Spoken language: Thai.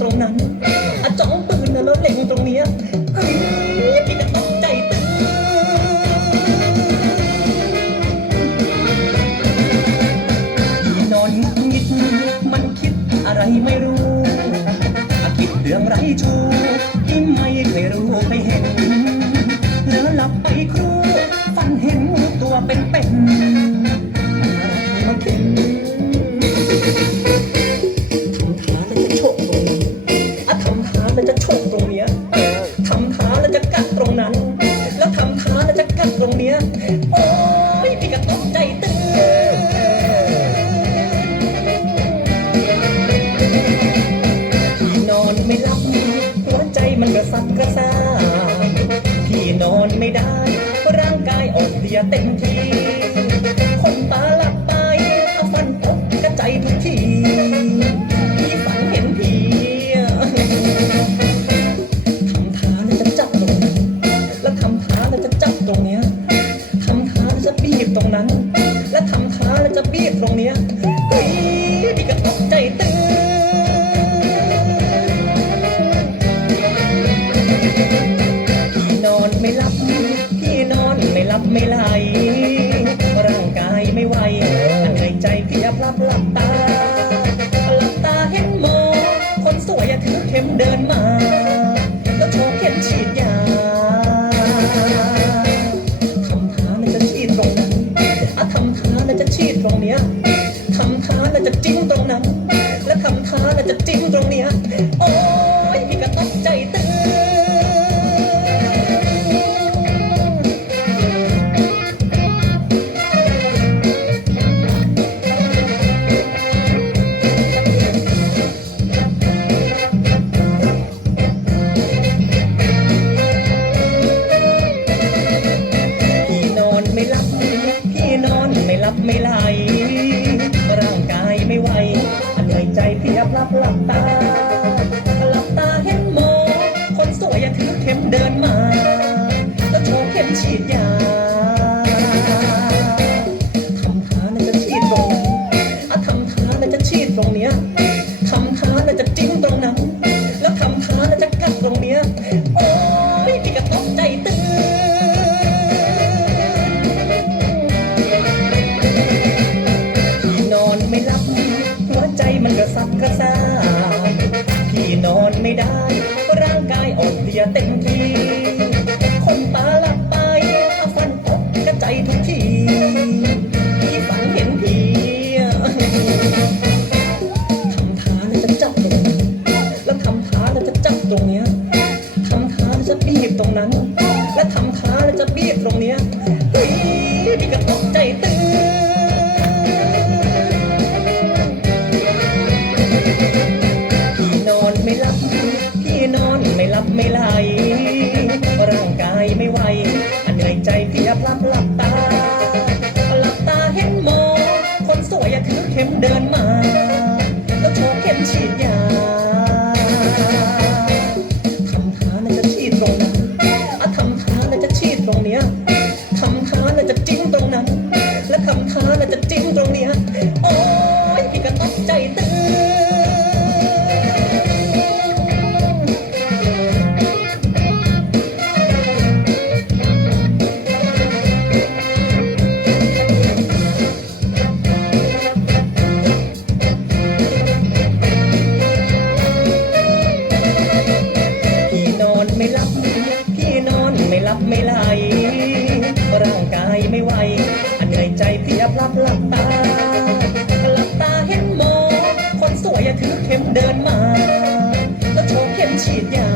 ตรงนั้นอาจ้องปืนนะแล้วเล็งตรงนี้ ไม่ได้ ร่างกายอ่อนเพลียเต็มทีคนตาหลับไปเอาฟันตกกระใจทุกทีพี่ฝันเห็นผีทำท่าแล้วจะจับตรงนั้นแล้วทำท่าแล้วจะจับตรงเนี้ยทำท่าแล้วจะบีบตรงนั้น และทำท่าแล้วจะบีบตรงเนี้ย เข็มเดินมา แล้วโชว์เข็มฉีดยาทำท่าแล้วจะฉีดตรงนั้นอะทำท่าแล้วจะฉีดตรงเนี้ยทำท่าแล้วจะจิ้มตรงนั้น และทำท่าแล้วจะจิ้ม แล้วโชว์เข็มฉีดยาทำท่าแล้วจะฉีดตรงอะทำท่าแล้วจะฉีดตรงเนี้ยทำท่าแล้วจะจิ้มตรงนั้น แล้วทำท่าแล้วจะกัดตรงเนี้ย โอ้ยพี่ก็ตกใจตื่นนอนไม่หลับหัวใจมันกระสับกระส่ายพี่นอนไม่ได้ ตรงเนี้ยทำท่าแล้วจะบีบตรงนั้น และทำท่าแล้วจะบีบตรงเนี้ยเฮ้ยพี่ก็ตกใจตื่นพี่นอนไม่หลับพี่นอนไม่หลับไม่ไหลร่างกายไม่ไหวอันเหนื่อยใจเพียบหลับหลับตาหลับตาเห็นหมอคนสวยถือเข็มเดินมา เดินมาแล้วโชว์เข็มฉีดยา